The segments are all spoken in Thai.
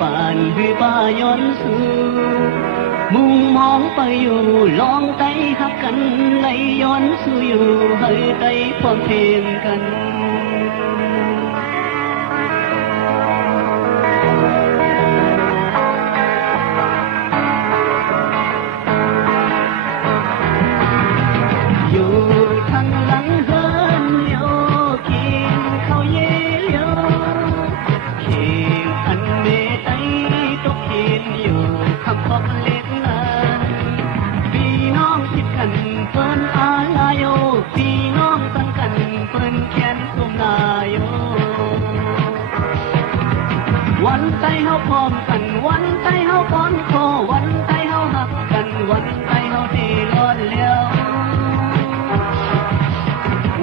ป่านหือป่าย้อนสู่มุ่งมองไปอยู่ลองไต่หักกันไหลย้อนสู่อยู่ให้ไต่ความเพลงกันวันไต่เฮาพร้อมกันวันไต่เฮาป้อนคอวันไต่เฮาหักกันวันไต่เฮาที่ร้อนแล้ว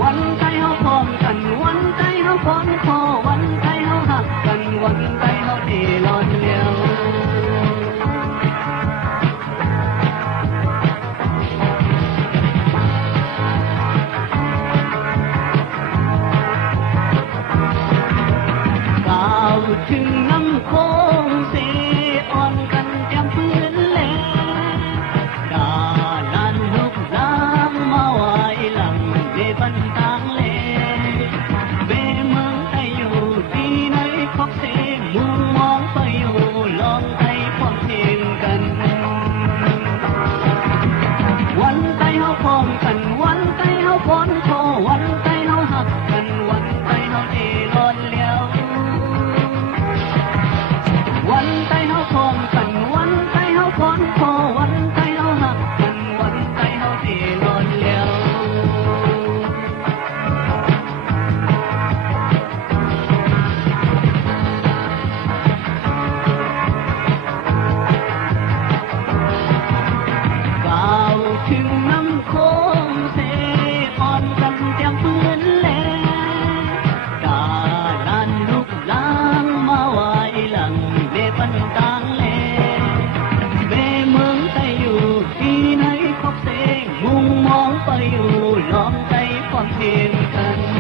วันไต่เฮาพร้อมกันวันไต่เฮาป้อนคอวันไต่เฮาหักกันวันไต่เฮาที่ร้อนแล้วถึงน้ำโค้งเสอ่อนกันแก้มพื้นแลกาลันลูกน้ำมาไหวหลังเดบันทางเลเบเมืองไทยอยู่ที่ไหนขอบเสมุมมองไปอยู่ลองไทยความเพลงกันวันไทยเฮาพร้อมกันวันไทยเฮาพ้นคอวันไทยเฮาหักกันวันไทยเฮาเดร้อนแล้ววันไต่เฮาพร้อมกันวันไต่เฮาพ้นคอวันไต่เฮาหักกันวันไต่เฮาที่นอนแล้วก้าวถึงน้ำโค้งเสอ่อนกันเตรียมปืนแลกาลันลูกหลางมาไหวหลังปันต่างเลเบเมืองไทยอยู่ที่ไหนขอบเสงมุ่งมองไปอยู่ลองไต่ความเพลงกัน